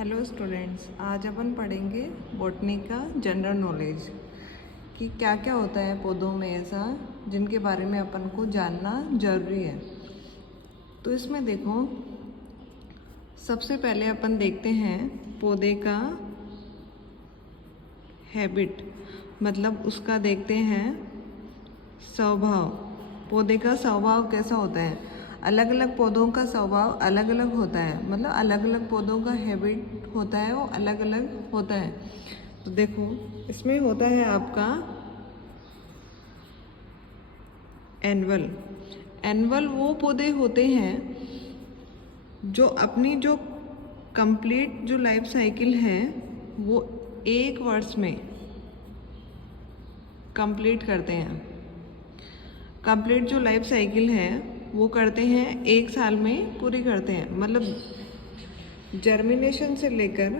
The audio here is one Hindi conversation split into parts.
हेलो स्टूडेंट्स, आज अपन पढ़ेंगे बॉटनी का जनरल नॉलेज कि क्या क्या होता है पौधों में ऐसा जिनके बारे में अपन को जानना जरूरी है। तो इसमें देखो, सबसे पहले अपन देखते हैं पौधे का हैबिट, मतलब उसका देखते हैं स्वभाव। पौधे का स्वभाव कैसा होता है। अलग अलग पौधों का स्वभाव अलग अलग होता है, मतलब अलग अलग पौधों का हैबिट होता है, वो अलग अलग होता है। तो देखो, इसमें होता है आपका एनुअल। एनुअल वो पौधे होते हैं जो अपनी जो कंप्लीट जो लाइफ साइकिल है वो 1 वर्ष में कंप्लीट करते हैं। कंप्लीट जो लाइफ साइकिल है वो करते हैं 1 साल में पूरी करते हैं। मतलब जर्मिनेशन से लेकर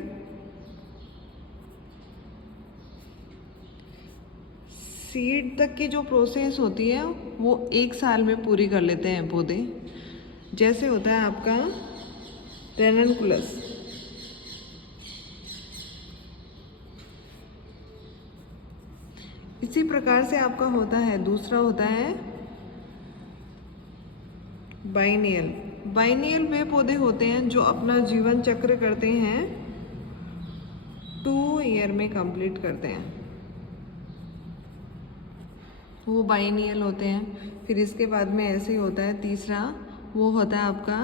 सीड तक की जो प्रोसेस होती है वो 1 साल में पूरी कर लेते हैं पौधे। जैसे होता है आपका रेननकुलस, इसी प्रकार से आपका होता है। दूसरा होता है बाइनियल। बाइनियल वे पौधे होते हैं जो अपना जीवन चक्र करते हैं 2 ईयर में कंप्लीट करते हैं, वो बाइनियल होते हैं। फिर इसके बाद में ऐसे ही होता है। तीसरा वो होता है आपका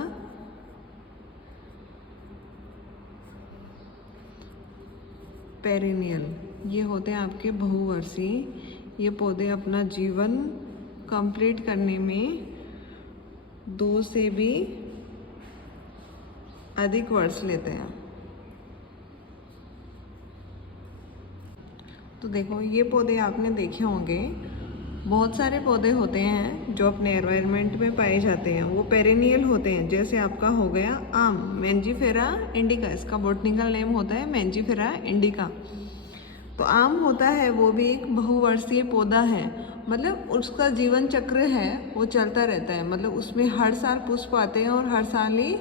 पेरिनियल। ये होते हैं आपके बहुवर्षीय। ये पौधे अपना जीवन कंप्लीट करने में 2 से भी अधिक वर्ष लेते हैं। तो देखो, ये पौधे आपने देखे होंगे। बहुत सारे पौधे होते हैं जो अपने एनवायरनमेंट में पाए जाते हैं, वो पेरेनियल होते हैं। जैसे आपका हो गया आम, मैंजीफेरा इंडिका, इसका बॉटनिकल नेम होता है मैंजीफेरा इंडिका। तो आम होता है वो भी एक बहुवर्षीय पौधा है, मतलब उसका जीवन चक्र है वो चलता रहता है। मतलब उसमें हर साल पुष्प आते हैं और हर साल ही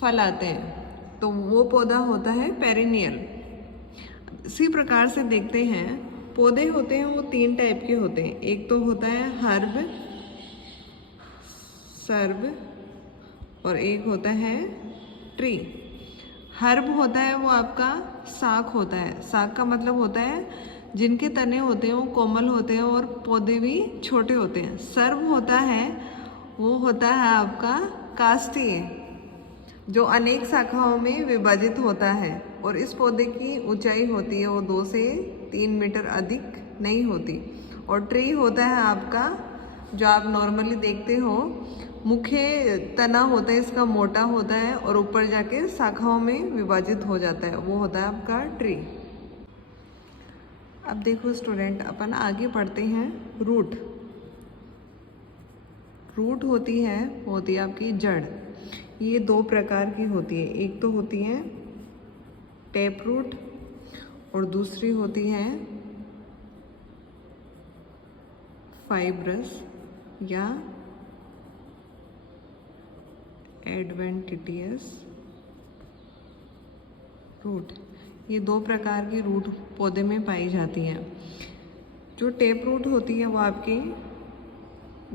फल आते हैं। तो वो पौधा होता है पेरिनियल। इसी प्रकार से देखते हैं पौधे होते हैं वो 3 टाइप के होते हैं। एक तो होता है हर्ब, सर्ब, और एक होता है ट्री। हर्ब होता है वो आपका साग होता है। साग का मतलब होता है जिनके तने होते हैं वो कोमल होते हैं और पौधे भी छोटे होते हैं। सर्ब होता है वो होता है आपका काष्ठीय, जो अनेक शाखाओं में विभाजित होता है, और इस पौधे की ऊंचाई होती है वो 2 से 3 मीटर अधिक नहीं होती। और ट्री होता है आपका जो आप नॉर्मली देखते हो, मुख्य तना होता है इसका मोटा होता है और ऊपर जाके शाखाओं में विभाजित हो जाता है, वो होता है आपका ट्री। अब देखो स्टूडेंट, अपन आगे पढ़ते हैं रूट। रूट होती है आपकी जड़। ये 2 प्रकार की होती है। एक तो होती है टैप रूट और दूसरी होती है फाइब्रस या एडवेंटिटियस रूट। ये 2 प्रकार की रूट पौधे में पाई जाती हैं। जो टेप रूट होती है वो आपके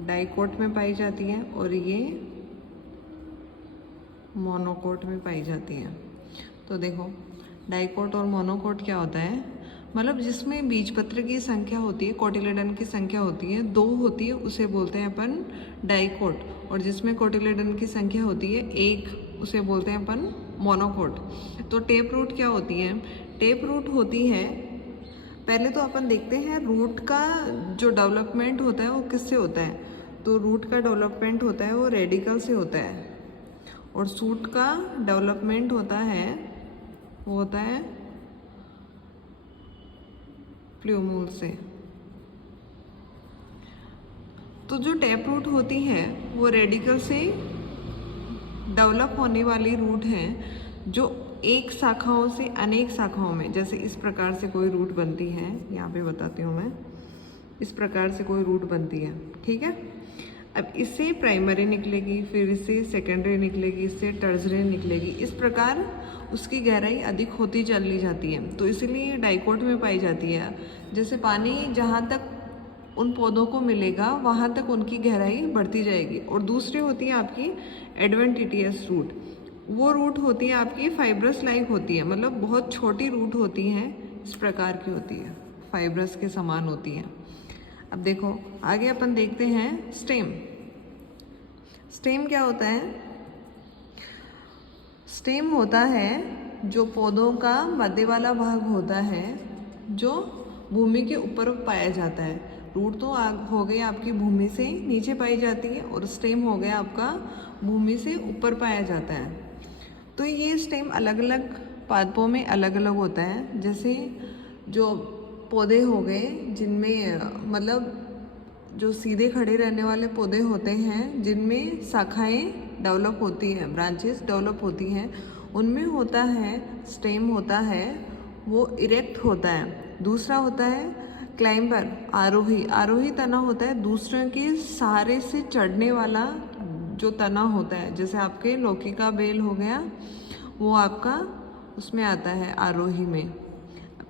डाइकोट में पाई जाती है और ये मोनोकोट में पाई जाती है। तो देखो, डाइकोट और मोनोकोट क्या होता है, मतलब जिसमें बीजपत्र की संख्या होती है, कोटिलेडन की संख्या होती है 2 होती है, उसे बोलते हैं अपन डाइकोट। और जिसमें कोटिलेडन की संख्या होती है 1, उसे बोलते हैं अपन मोनोकोट। तो टेप रूट क्या होती है। टेप रूट होती है, पहले तो अपन देखते हैं रूट का जो डेवलपमेंट होता है वो किससे होता है। तो रूट का डेवलपमेंट होता है वो रेडिकल से होता है, और शूट का डेवलपमेंट होता है वो होता है प्ल्यूमूल से। तो जो टैप रूट होती है वो रेडिकल से डेवलप होने वाली रूट है, जो एक शाखाओं से अनेक शाखाओं में, जैसे इस प्रकार से कोई रूट बनती है, यहाँ पे बताती हूँ मैं, इस प्रकार से कोई रूट बनती है, ठीक है। अब इससे प्राइमरी निकलेगी, फिर इससे सेकेंडरी निकलेगी, इससे टर्सरी निकलेगी। इस प्रकार उसकी गहराई अधिक होती चली जाती है, तो इसीलिए डाइकोट में पाई जाती है। जैसे पानी जहाँ तक उन पौधों को मिलेगा वहाँ तक उनकी गहराई बढ़ती जाएगी। और दूसरी होती है आपकी एडवेंटिटियस रूट। वो रूट होती है आपकी फाइब्रस लाइक होती है, मतलब बहुत छोटी रूट होती हैं, इस प्रकार की होती है, फाइब्रस के समान होती है। अब देखो आगे अपन देखते हैं स्टेम। स्टेम क्या होता है? स्टेम होता है जो पौधों का मध्य वाला भाग होता है, जो भूमि के ऊपर पाया जाता है। रूट तो हो गई आपकी भूमि से नीचे पाई जाती है, और स्टेम हो गया आपका भूमि से ऊपर पाया जाता है। तो ये स्टेम अलग अलग पादपों में अलग अलग होता है। जैसे जो पौधे हो गए जिनमें मतलब जो सीधे खड़े रहने वाले पौधे होते हैं, जिनमें शाखाएं डेवलप होती हैं, ब्रांचेस डेवलप होती हैं, उनमें होता है स्टेम होता है वो इरेक्ट होता है। दूसरा होता है क्लाइंबर, आरोही। आरोही तना होता है दूसरों के सहारे से चढ़ने वाला जो तना होता है। जैसे आपके लौकी का बेल हो गया, वो आपका उसमें आता है आरोही में।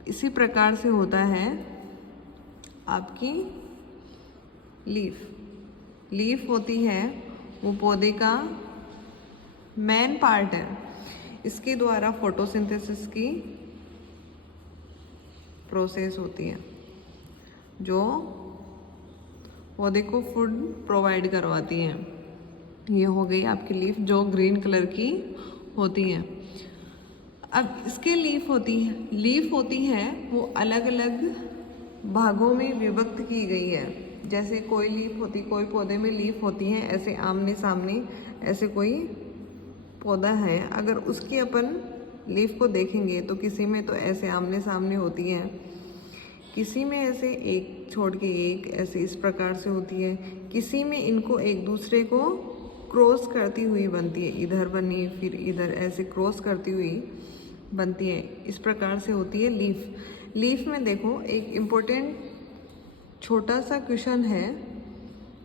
इसी प्रकार से होता है आपकी लीफ। लीफ होती है वो पौधे का मेन पार्ट है। इसके द्वारा फोटोसिंथेसिस की प्रोसेस होती है, जो पौधे को फूड प्रोवाइड करवाती है। ये हो गई आपकी लीफ जो ग्रीन कलर की होती है। अब इसके लीफ होती है वो अलग अलग भागों में विभक्त की गई है। जैसे कोई लीफ होती, कोई पौधे में लीफ होती है ऐसे आमने सामने, ऐसे कोई पौधा है, अगर उसकी अपन लीफ को देखेंगे तो किसी में तो ऐसे आमने सामने होती है, किसी में ऐसे एक छोड़ के एक ऐसे इस प्रकार से होती है, किसी में इनको एक दूसरे को क्रॉस करती हुई बनती है, इधर बनी फिर इधर ऐसे क्रॉस करती हुई बनती है। इस प्रकार से होती है लीफ। लीफ में देखो एक इम्पोर्टेंट छोटा सा क्वेश्चन है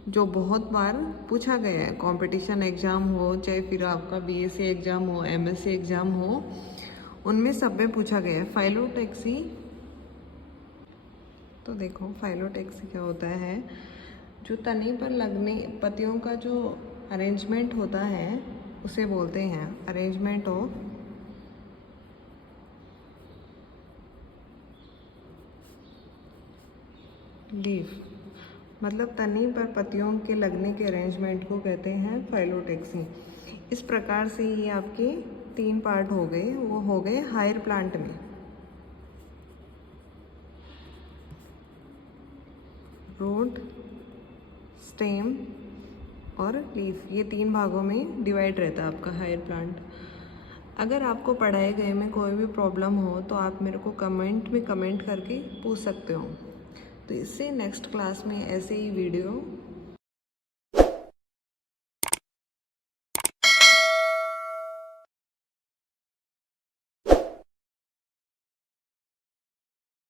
जो बहुत बार पूछा गया है, कंपटीशन एग्जाम हो चाहे फिर आपका बीएससी एग्जाम हो, एमएससी एग्जाम हो, उनमें सब में पूछा गया है, फाइलोटैक्सी। तो देखो फाइलोटैक्सी क्या होता है? जो तने पर लगने पत्तियों का जो अरेंजमेंट होता है उसे बोलते हैं अरेंजमेंट ऑफ लीफ। मतलब तने पर पत्तियों के लगने के अरेंजमेंट को कहते हैं फाइलोटैक्सी। इस प्रकार से ये आपके 3 पार्ट हो गए, वो हो गए हायर प्लांट में। रूट, स्टेम और लीफ, ये 3 भागों में डिवाइड रहता है आपका हायर प्लांट। अगर आपको पढ़ाए गए में कोई भी प्रॉब्लम हो तो आप मेरे को कमेंट में कमेंट करके पूछ सकते हो। तो इससे नेक्स्ट क्लास में ऐसे ही वीडियो